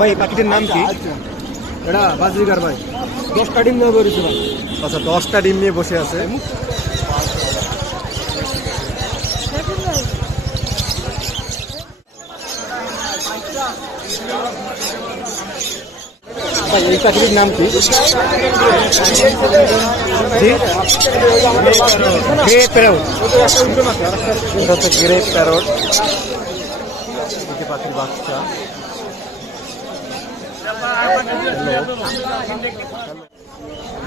ভাই পাখিটির নাম কি? এটা বাজরিকার ভাই, 10টা ডিম নিয়ে বেরিয়েছে ভাই। আচ্ছা, 10টা ডিম নিয়ে বসে আছে। ভাই এই পাখিটির নাম কি? জি, গ্রে প্যারট। এটা হচ্ছে গ্রে প্যারট, পাখির বাচ্চা।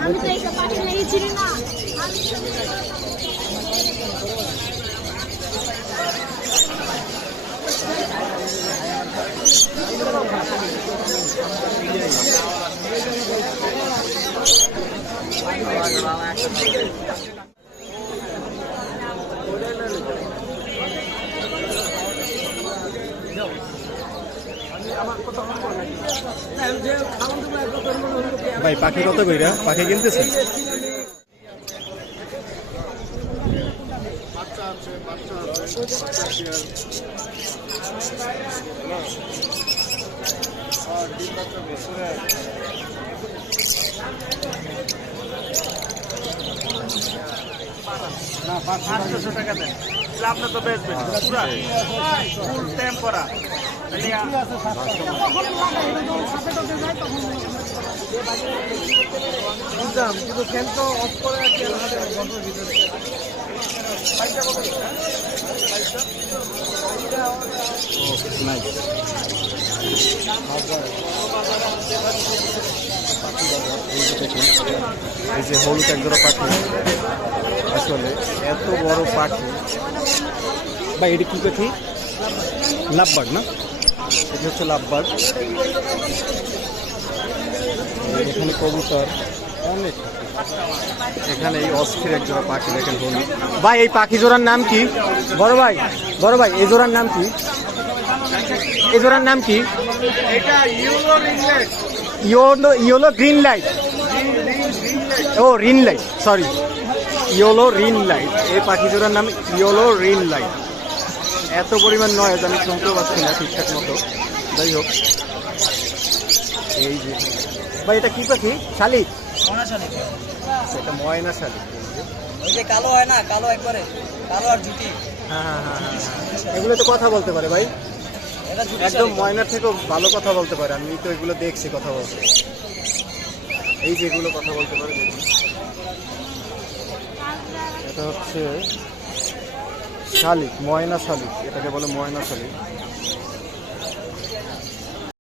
আমি তো এইটা পাখি লেগেছিলি না। ভাই পাখি কত কইরা? পাখি কিনতেছে? না, 500 টাকা দেন। আপনার তো বেচবেন পুরা ফুল টাইম করা। বুঝলাম, কিন্তু ফ্যান তো অফ করে রাখি ঘন্টার ভিতরে। এই যে হলুদ একজোড়া পাখি, আসলে এত বড় পাখি। ভাই এটি কি পাখি? লাভবার্ড না? এটি হচ্ছে লাভবার্ড। এখানে কবুতর অনেক, এখানে এই অস্থির একজোড়া পাখি দেখেন হলুদ। ভাই এই পাখি জোড়ার নাম কি? বড় ভাই, বড় ভাই এই জোড়ার নাম কি? এই জোড়ার নাম কি? এটা yellow ringlet. Yellow green light. ও green light, sorry, yellow green light. এই পাখি জোড়ার নাম ইয়েলো রিন লাইট। এত পরিমাণ নয় আমি শুনতেও পাচ্ছি না ঠিকঠাক মতো। যাই হোক, এই যে ভাই এটা কি পাখি? শালিক? এটা ময়না শালিক। ওই যে কালো হয় না, কালো একবারে কালো আর জুটি। হ্যাঁ হ্যাঁ হ্যাঁ হ্যাঁ, এগুলো তো কথা বলতে পারে ভাই, এটা জুটি একদম ময়নার থেকেও ভালো কথা বলতে পারে। আমি তো এগুলো দেখছি কথা বলতে। এই যে এগুলো কথা বলতে পারে দেখুন। এটা হচ্ছে শালিক, ময়না শালিক, এটাকে বলে ময়না শালিক।